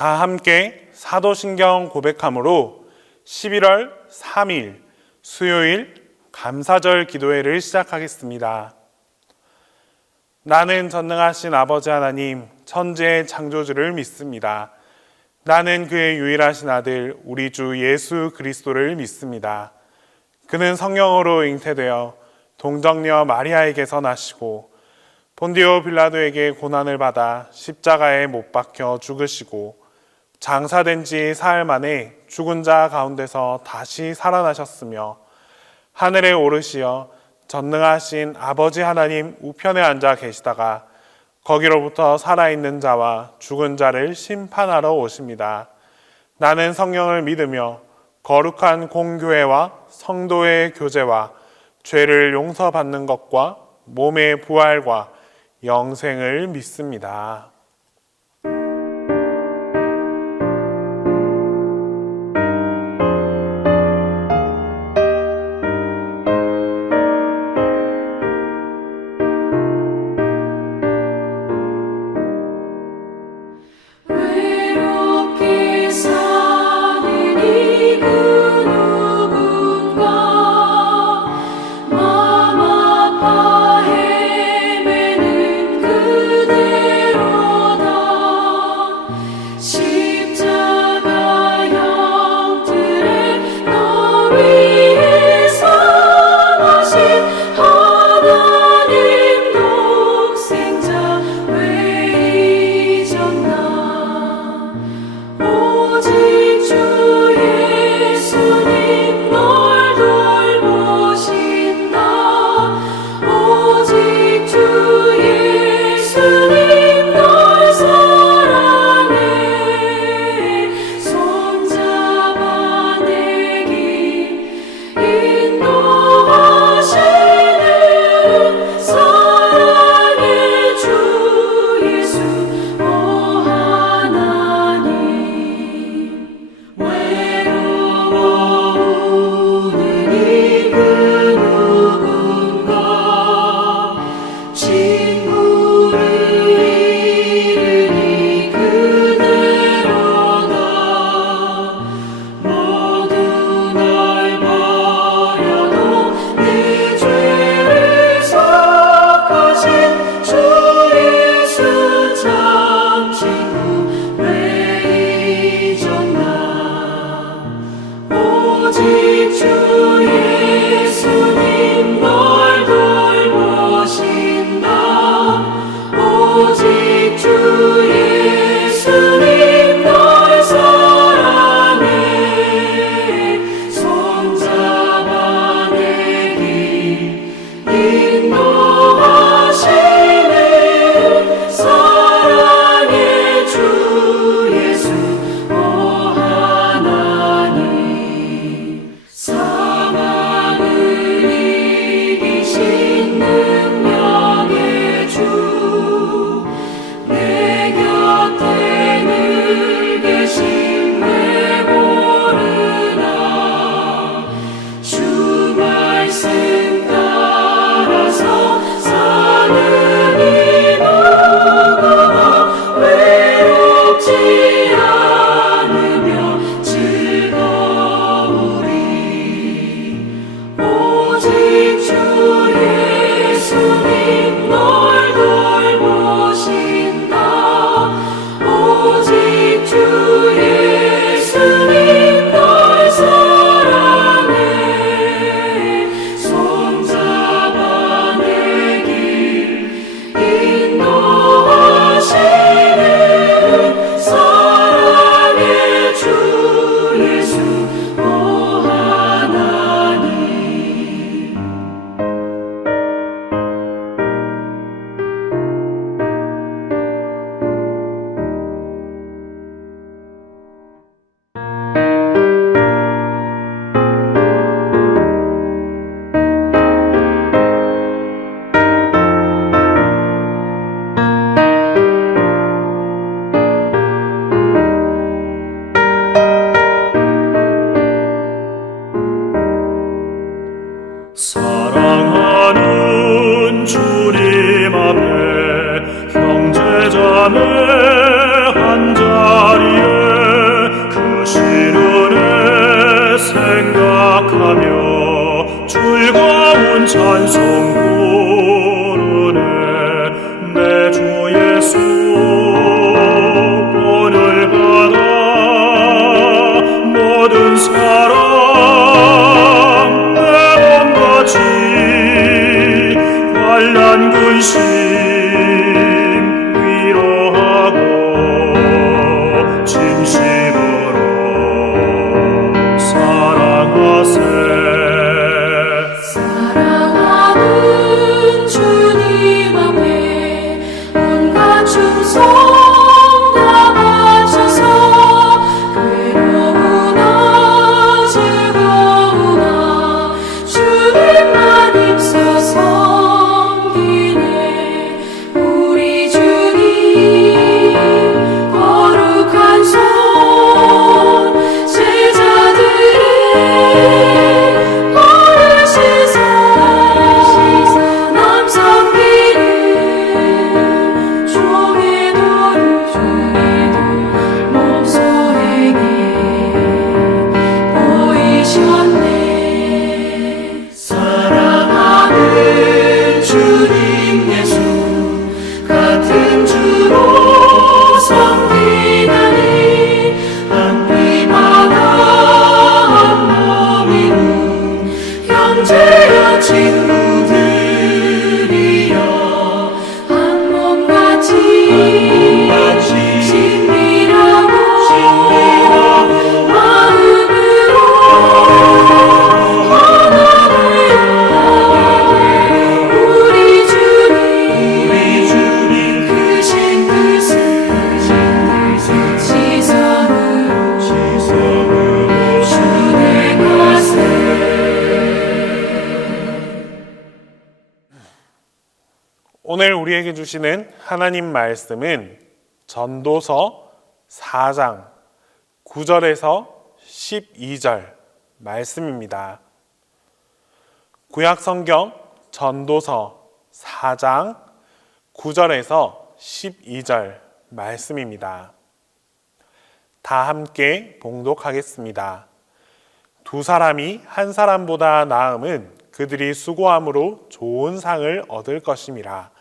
다 함께 사도신경 고백함으로 11월 3일 수요일 감사절 기도회를 시작하겠습니다. 나는 전능하신 아버지 하나님 천지의 창조주를 믿습니다. 나는 그의 유일하신 아들 우리 주 예수 그리스도를 믿습니다. 그는 성령으로 잉태되어 동정녀 마리아에게서 나시고 본디오 빌라도에게 고난을 받아 십자가에 못 박혀 죽으시고 장사된 지 사흘 만에 죽은 자 가운데서 다시 살아나셨으며 하늘에 오르시어 전능하신 아버지 하나님 우편에 앉아 계시다가 거기로부터 살아있는 자와 죽은 자를 심판하러 오십니다. 나는 성령을 믿으며 거룩한 공교회와 성도의 교제와 죄를 용서받는 것과 몸의 부활과 영생을 믿습니다. 주님 앞에 형제자매 한자리에 오늘 우리에게 주시는 하나님 말씀은 전도서 4장 9절에서 12절 말씀입니다. 구약성경 전도서 4장 9절에서 12절 말씀입니다. 다 함께 봉독하겠습니다. 두 사람이 한 사람보다 나음은 그들이 수고함으로 좋은 상을 얻을 것임이라.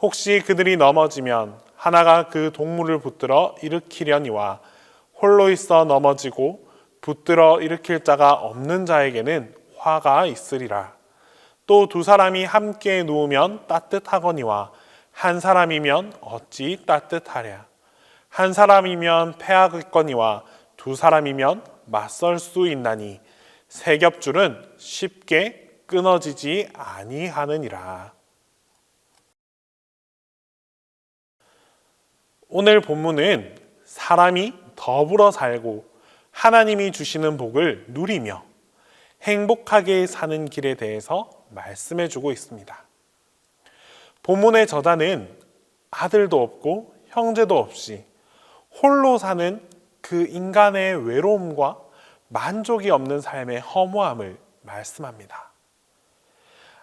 혹시 그들이 넘어지면 하나가 그 동물을 붙들어 일으키려니와 홀로 있어 넘어지고 붙들어 일으킬 자가 없는 자에게는 화가 있으리라. 또 두 사람이 함께 누우면 따뜻하거니와 한 사람이면 어찌 따뜻하랴. 한 사람이면 패하겠거니와 두 사람이면 맞설 수 있나니 세 겹줄은 쉽게 끊어지지 아니하느니라. 오늘 본문은 사람이 더불어 살고 하나님이 주시는 복을 누리며 행복하게 사는 길에 대해서 말씀해 주고 있습니다. 본문의 저자는 아들도 없고 형제도 없이 홀로 사는 그 인간의 외로움과 만족이 없는 삶의 허무함을 말씀합니다.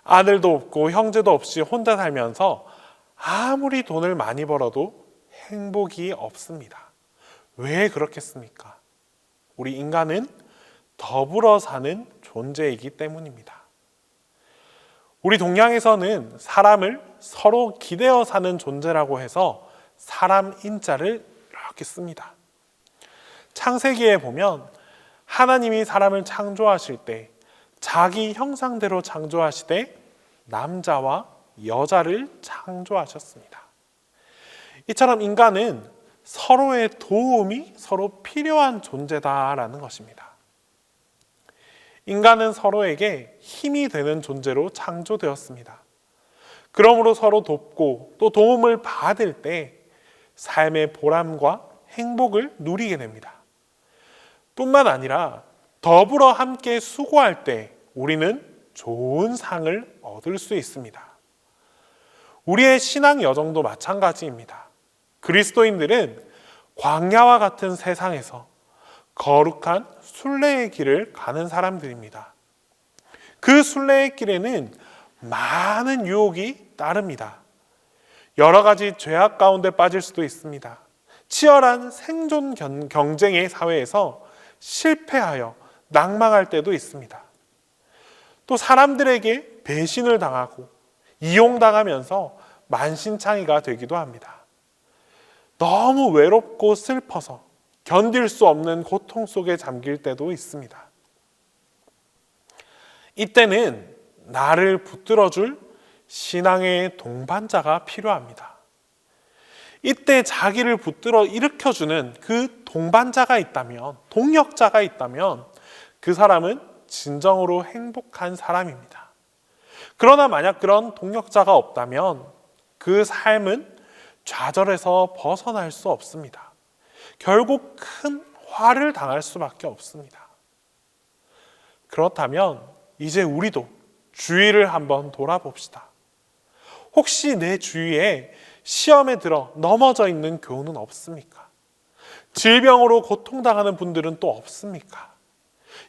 아들도 없고 형제도 없이 혼자 살면서 아무리 돈을 많이 벌어도 행복이 없습니다. 왜 그렇겠습니까? 우리 인간은 더불어 사는 존재이기 때문입니다. 우리 동양에서는 사람을 서로 기대어 사는 존재라고 해서 사람 인자를 이렇게 씁니다. 창세기에 보면 하나님이 사람을 창조하실 때 자기 형상대로 창조하시되 남자와 여자를 창조하셨습니다. 이처럼 인간은 서로의 도움이 서로 필요한 존재다라는 것입니다. 인간은 서로에게 힘이 되는 존재로 창조되었습니다. 그러므로 서로 돕고 또 도움을 받을 때 삶의 보람과 행복을 누리게 됩니다. 뿐만 아니라 더불어 함께 수고할 때 우리는 좋은 상을 얻을 수 있습니다. 우리의 신앙 여정도 마찬가지입니다. 그리스도인들은 광야와 같은 세상에서 거룩한 순례의 길을 가는 사람들입니다. 그 순례의 길에는 많은 유혹이 따릅니다. 여러 가지 죄악 가운데 빠질 수도 있습니다. 치열한 생존 경쟁의 사회에서 실패하여 낭망할 때도 있습니다. 또 사람들에게 배신을 당하고 이용당하면서 만신창이가 되기도 합니다. 너무 외롭고 슬퍼서 견딜 수 없는 고통 속에 잠길 때도 있습니다. 이때는 나를 붙들어줄 신앙의 동반자가 필요합니다. 이때 자기를 붙들어 일으켜주는 그 동반자가 있다면, 동역자가 있다면 그 사람은 진정으로 행복한 사람입니다. 그러나 만약 그런 동역자가 없다면 그 삶은 좌절에서 벗어날 수 없습니다. 결국 큰 화를 당할 수밖에 없습니다. 그렇다면 이제 우리도 주위를 한번 돌아봅시다. 혹시 내 주위에 시험에 들어 넘어져 있는 교우는 없습니까? 질병으로 고통당하는 분들은 또 없습니까?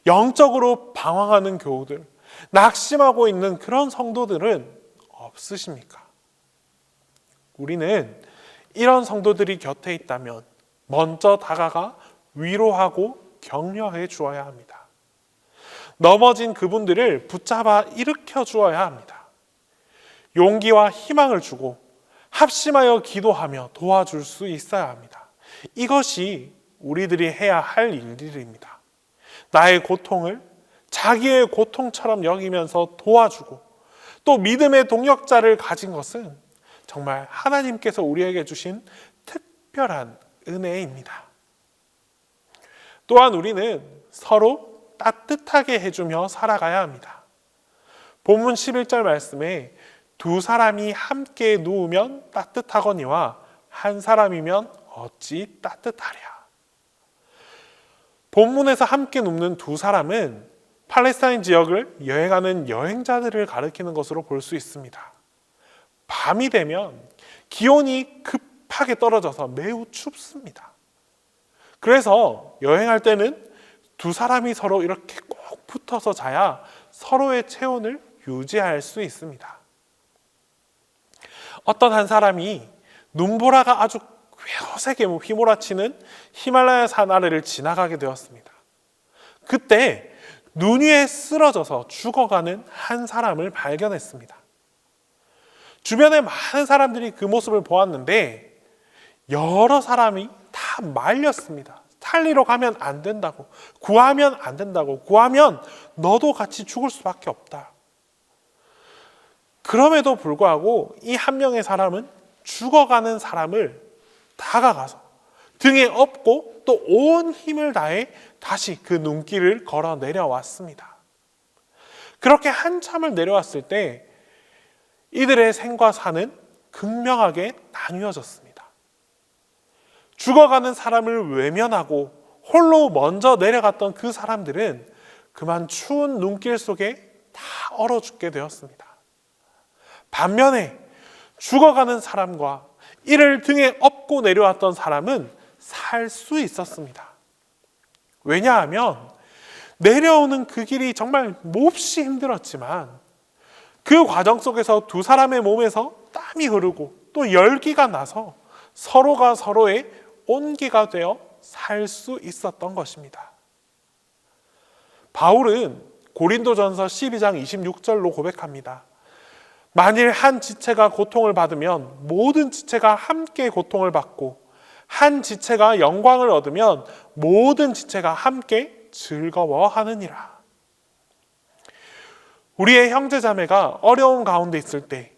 영적으로 방황하는 교우들, 낙심하고 있는 그런 성도들은 없으십니까? 우리는 이런 성도들이 곁에 있다면 먼저 다가가 위로하고 격려해 주어야 합니다. 넘어진 그분들을 붙잡아 일으켜 주어야 합니다. 용기와 희망을 주고 합심하여 기도하며 도와줄 수 있어야 합니다. 이것이 우리들이 해야 할 일들입니다. 나의 고통을 자기의 고통처럼 여기면서 도와주고 또 믿음의 동역자를 가진 것은 정말 하나님께서 우리에게 주신 특별한 은혜입니다. 또한 우리는 서로 따뜻하게 해주며 살아가야 합니다. 본문 11절 말씀에 두 사람이 함께 누우면 따뜻하거니와 한 사람이면 어찌 따뜻하랴. 본문에서 함께 눕는 두 사람은 팔레스타인 지역을 여행하는 여행자들을 가리키는 것으로 볼 수 있습니다. 밤이 되면 기온이 급하게 떨어져서 매우 춥습니다. 그래서 여행할 때는 두 사람이 서로 이렇게 꼭 붙어서 자야 서로의 체온을 유지할 수 있습니다. 어떤 한 사람이 눈보라가 아주 거세게 휘몰아치는 히말라야 산 아래를 지나가게 되었습니다. 그때 눈 위에 쓰러져서 죽어가는 한 사람을 발견했습니다. 주변에 많은 사람들이 그 모습을 보았는데 여러 사람이 다 말렸습니다. 살리러 가면 안 된다고, 구하면 안 된다고, 구하면 너도 같이 죽을 수밖에 없다. 그럼에도 불구하고 이 한 명의 사람은 죽어가는 사람을 다가가서 등에 업고 또 온 힘을 다해 다시 그 눈길을 걸어 내려왔습니다. 그렇게 한참을 내려왔을 때 이들의 생과 사는 극명하게 나뉘어졌습니다. 죽어가는 사람을 외면하고 홀로 먼저 내려갔던 그 사람들은 그만 추운 눈길 속에 다 얼어 죽게 되었습니다. 반면에 죽어가는 사람과 이를 등에 업고 내려왔던 사람은 살 수 있었습니다. 왜냐하면 내려오는 그 길이 정말 몹시 힘들었지만 그 과정 속에서 두 사람의 몸에서 땀이 흐르고 또 열기가 나서 서로가 서로의 온기가 되어 살 수 있었던 것입니다. 바울은 고린도전서 12장 26절로 고백합니다. 만일 한 지체가 고통을 받으면 모든 지체가 함께 고통을 받고 한 지체가 영광을 얻으면 모든 지체가 함께 즐거워하느니라. 우리의 형제자매가 어려운 가운데 있을 때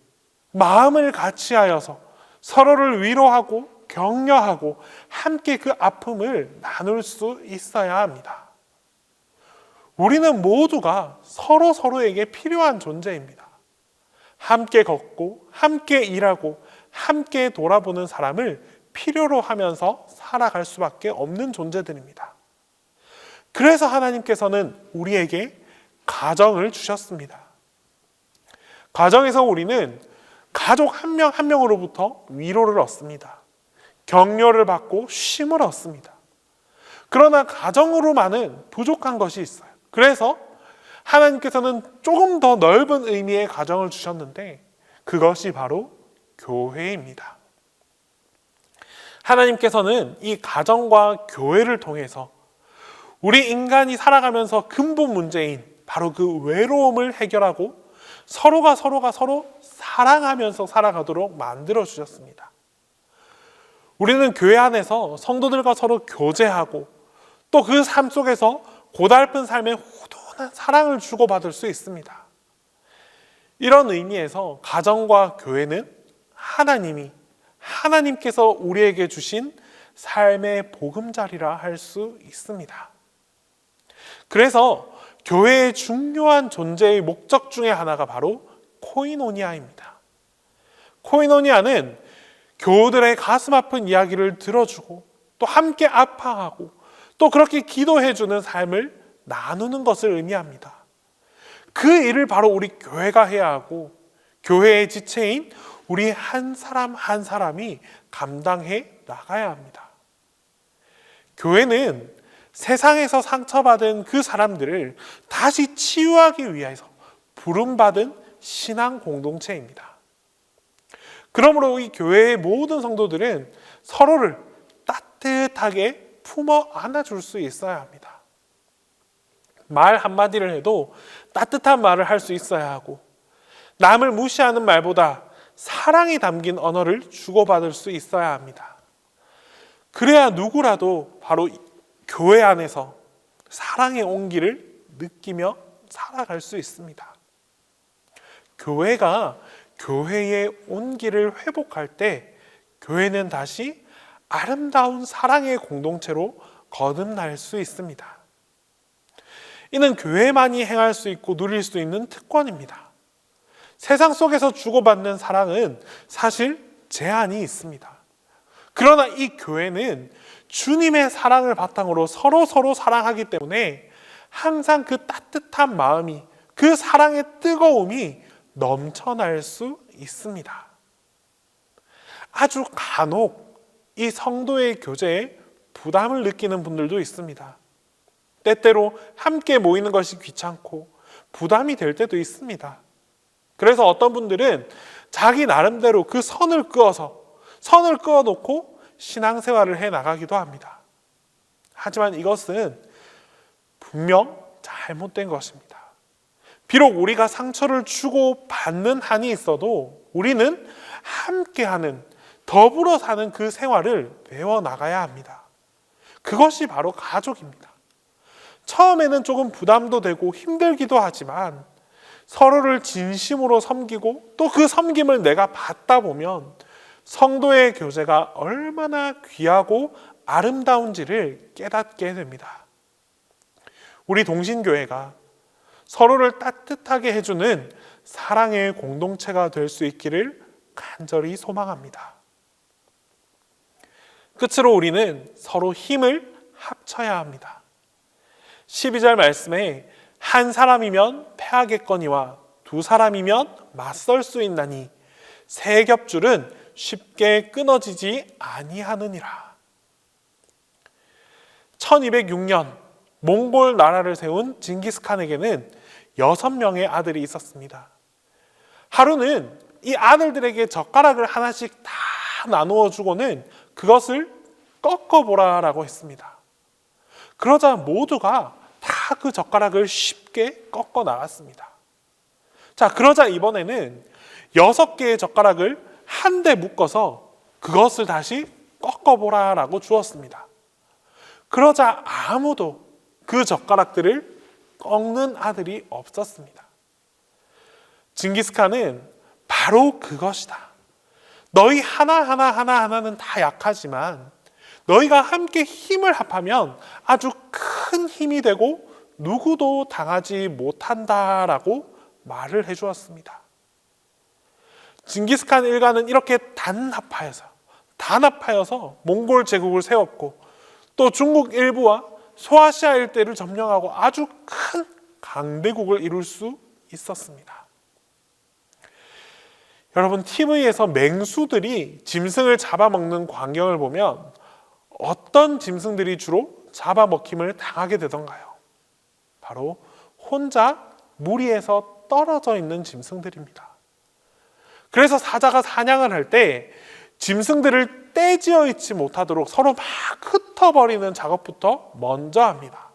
마음을 같이하여서 서로를 위로하고 격려하고 함께 그 아픔을 나눌 수 있어야 합니다. 우리는 모두가 서로에게 필요한 존재입니다. 함께 걷고 함께 일하고 함께 돌아보는 사람을 필요로 하면서 살아갈 수밖에 없는 존재들입니다. 그래서 하나님께서는 우리에게 가정을 주셨습니다. 가정에서 우리는 가족 한 명 한 명으로부터 위로를 얻습니다. 격려를 받고 쉼을 얻습니다. 그러나 가정으로만은 부족한 것이 있어요. 그래서 하나님께서는 조금 더 넓은 의미의 가정을 주셨는데 그것이 바로 교회입니다. 하나님께서는 이 가정과 교회를 통해서 우리 인간이 살아가면서 근본 문제인 바로 그 외로움을 해결하고 서로 사랑하면서 살아가도록 만들어 주셨습니다. 우리는 교회 안에서 성도들과 서로 교제하고 또 그 삶 속에서 고달픈 삶에 호도한 사랑을 주고받을 수 있습니다. 이런 의미에서 가정과 교회는 하나님께서 우리에게 주신 삶의 보금자리라 할 수 있습니다. 그래서 교회의 중요한 존재의 목적 중에 하나가 바로 코이노니아입니다. 코이노니아는 교우들의 가슴 아픈 이야기를 들어주고 또 함께 아파하고 또 그렇게 기도해주는 삶을 나누는 것을 의미합니다. 그 일을 바로 우리 교회가 해야 하고 교회의 지체인 우리 한 사람 한 사람이 감당해 나가야 합니다. 교회는 세상에서 상처받은 그 사람들을 다시 치유하기 위해서 부름받은 신앙 공동체입니다. 그러므로 이 교회의 모든 성도들은 서로를 따뜻하게 품어 안아줄 수 있어야 합니다. 말 한마디를 해도 따뜻한 말을 할 수 있어야 하고 남을 무시하는 말보다 사랑이 담긴 언어를 주고받을 수 있어야 합니다. 그래야 누구라도 바로 교회 안에서 사랑의 온기를 느끼며 살아갈 수 있습니다. 교회가 교회의 온기를 회복할 때 교회는 다시 아름다운 사랑의 공동체로 거듭날 수 있습니다. 이는 교회만이 행할 수 있고 누릴 수 있는 특권입니다. 세상 속에서 주고받는 사랑은 사실 제한이 있습니다. 그러나 이 교회는 주님의 사랑을 바탕으로 서로 사랑하기 때문에 항상 그 따뜻한 마음이, 그 사랑의 뜨거움이 넘쳐날 수 있습니다. 아주 간혹 이 성도의 교제에 부담을 느끼는 분들도 있습니다. 때때로 함께 모이는 것이 귀찮고 부담이 될 때도 있습니다. 그래서 어떤 분들은 자기 나름대로 그 선을 그어놓고 신앙생활을 해 나가기도 합니다. 하지만 이것은 분명 잘못된 것입니다. 비록 우리가 상처를 주고 받는 한이 있어도 우리는 함께하는, 더불어 사는 그 생활을 배워나가야 합니다. 그것이 바로 가족입니다. 처음에는 조금 부담도 되고 힘들기도 하지만 서로를 진심으로 섬기고 또 그 섬김을 내가 받다 보면 성도의 교제가 얼마나 귀하고 아름다운지를 깨닫게 됩니다. 우리 동신교회가 서로를 따뜻하게 해주는 사랑의 공동체가 될 수 있기를 간절히 소망합니다. 끝으로 우리는 서로 힘을 합쳐야 합니다. 12절 말씀에 한 사람이면 패하겠거니와 두 사람이면 맞설 수 있나니 세 겹줄은 쉽게 끊어지지 아니하느니라. 1206년 몽골 나라를 세운 징기스칸에게는 6명의 아들이 있었습니다. 하루는 이 아들들에게 젓가락을 하나씩 다 나누어 주고는 그것을 꺾어보라라고 했습니다. 그러자 모두가 다 그 젓가락을 쉽게 꺾어 나갔습니다. 자, 그러자 이번에는 6개의 젓가락을 한데 묶어서 그것을 다시 꺾어보라라고 주었습니다. 그러자 아무도 그 젓가락들을 꺾는 아들이 없었습니다. 징기스칸은 바로 그것이다. 너희 하나는 다 약하지만 너희가 함께 힘을 합하면 아주 큰 힘이 되고 누구도 당하지 못한다라고 말을 해주었습니다. 징기스칸 일가는 이렇게 단합하여서 몽골 제국을 세웠고 또 중국 일부와 소아시아 일대를 점령하고 아주 큰 강대국을 이룰 수 있었습니다. 여러분, TV에서 맹수들이 짐승을 잡아먹는 광경을 보면 어떤 짐승들이 주로 잡아먹힘을 당하게 되던가요? 바로 혼자 무리에서 떨어져 있는 짐승들입니다. 그래서 사자가 사냥을 할 때 짐승들을 떼지어 있지 못하도록 서로 막 흩어버리는 작업부터 먼저 합니다.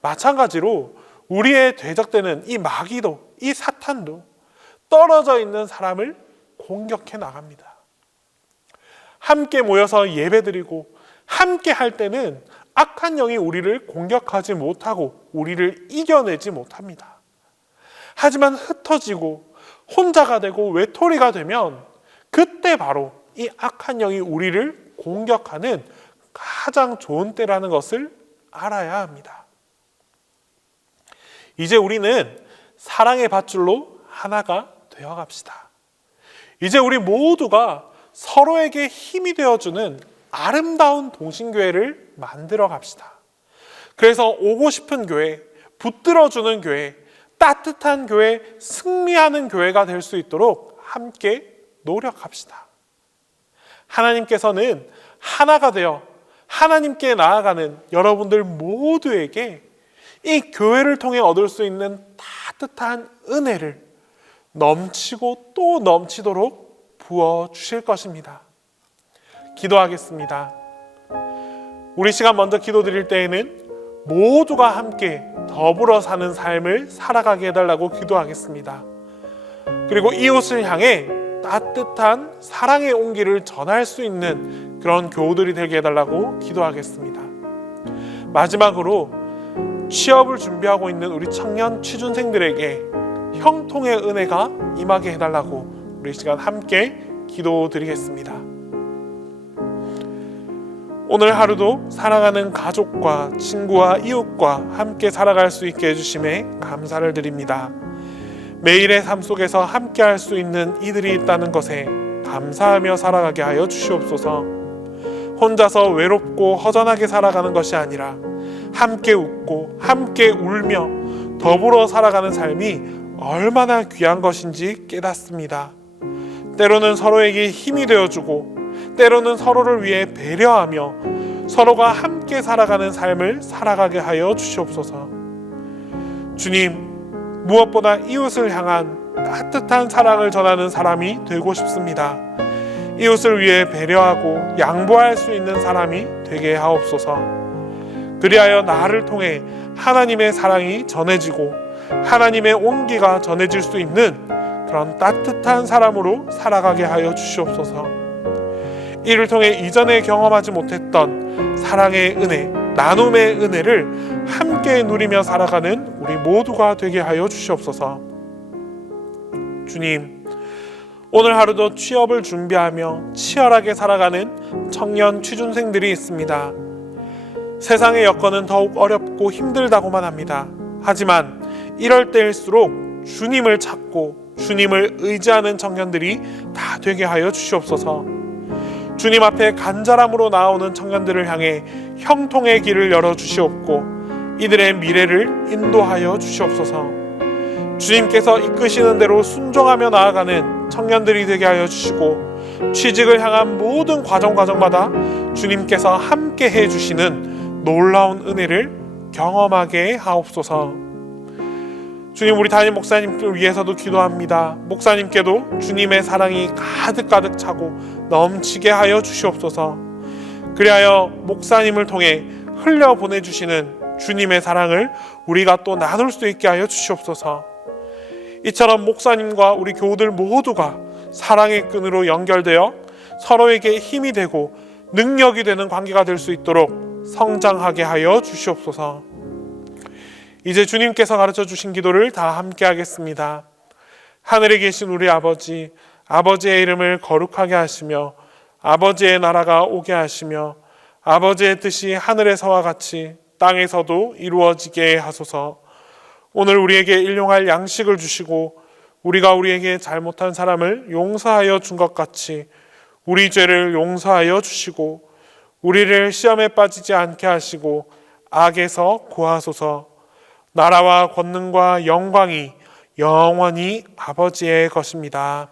마찬가지로 우리의 대적되는 이 마귀도, 이 사탄도 떨어져 있는 사람을 공격해 나갑니다. 함께 모여서 예배드리고 함께 할 때는 악한 영이 우리를 공격하지 못하고 우리를 이겨내지 못합니다. 하지만 흩어지고 혼자가 되고 외톨이가 되면 그때 바로 이 악한 영이 우리를 공격하는 가장 좋은 때라는 것을 알아야 합니다. 이제 우리는 사랑의 밧줄로 하나가 되어 갑시다. 이제 우리 모두가 서로에게 힘이 되어주는 아름다운 동신교회를 만들어 갑시다. 그래서 오고 싶은 교회, 붙들어주는 교회, 따뜻한 교회, 승리하는 교회가 될 수 있도록 함께 노력합시다. 하나님께서는 하나가 되어 하나님께 나아가는 여러분들 모두에게 이 교회를 통해 얻을 수 있는 따뜻한 은혜를 넘치고 또 넘치도록 부어주실 것입니다. 기도하겠습니다. 우리 시간 먼저 기도드릴 때에는 모두가 함께 더불어 사는 삶을 살아가게 해달라고 기도하겠습니다. 그리고 이웃을 향해 따뜻한 사랑의 온기를 전할 수 있는 그런 교우들이 되게 해달라고 기도하겠습니다. 마지막으로 취업을 준비하고 있는 우리 청년 취준생들에게 형통의 은혜가 임하게 해달라고 우리 시간 함께 기도드리겠습니다. 오늘 하루도 사랑하는 가족과 친구와 이웃과 함께 살아갈 수 있게 해주심에 감사를 드립니다. 매일의 삶 속에서 함께 할 수 있는 이들이 있다는 것에 감사하며 살아가게 하여 주시옵소서. 혼자서 외롭고 허전하게 살아가는 것이 아니라 함께 웃고 함께 울며 더불어 살아가는 삶이 얼마나 귀한 것인지 깨닫습니다. 때로는 서로에게 힘이 되어주고 때로는 서로를 위해 배려하며 서로가 함께 살아가는 삶을 살아가게 하여 주시옵소서. 주님, 무엇보다 이웃을 향한 따뜻한 사랑을 전하는 사람이 되고 싶습니다. 이웃을 위해 배려하고 양보할 수 있는 사람이 되게 하옵소서. 그리하여 나를 통해 하나님의 사랑이 전해지고 하나님의 온기가 전해질 수 있는 그런 따뜻한 사람으로 살아가게 하여 주시옵소서. 이를 통해 이전에 경험하지 못했던 사랑의 은혜, 나눔의 은혜를 함께 누리며 살아가는 우리 모두가 되게 하여 주시옵소서. 주님, 오늘 하루도 취업을 준비하며 치열하게 살아가는 청년 취준생들이 있습니다. 세상의 여건은 더욱 어렵고 힘들다고만 합니다. 하지만 이럴 때일수록 주님을 찾고 주님을 의지하는 청년들이 다 되게 하여 주시옵소서. 주님 앞에 간절함으로 나오는 청년들을 향해 형통의 길을 열어주시옵고 이들의 미래를 인도하여 주시옵소서. 주님께서 이끄시는 대로 순종하며 나아가는 청년들이 되게 하여 주시고 취직을 향한 모든 과정마다 주님께서 함께 해주시는 놀라운 은혜를 경험하게 하옵소서. 주님, 우리 담임 목사님들 위해서도 기도합니다. 목사님께도 주님의 사랑이 가득 차고 넘치게 하여 주시옵소서. 그리하여 목사님을 통해 흘려 보내주시는 주님의 사랑을 우리가 또 나눌 수 있게 하여 주시옵소서. 이처럼 목사님과 우리 교우들 모두가 사랑의 끈으로 연결되어 서로에게 힘이 되고 능력이 되는 관계가 될 수 있도록 성장하게 하여 주시옵소서. 이제 주님께서 가르쳐 주신 기도를 다 함께 하겠습니다. 하늘에 계신 우리 아버지, 아버지의 이름을 거룩하게 하시며 아버지의 나라가 오게 하시며 아버지의 뜻이 하늘에서와 같이 땅에서도 이루어지게 하소서. 오늘 우리에게 일용할 양식을 주시고 우리가 우리에게 잘못한 사람을 용서하여 준 것 같이 우리 죄를 용서하여 주시고 우리를 시험에 빠지지 않게 하시고 악에서 구하소서. 나라와 권능과 영광이 영원히 아버지의 것입니다.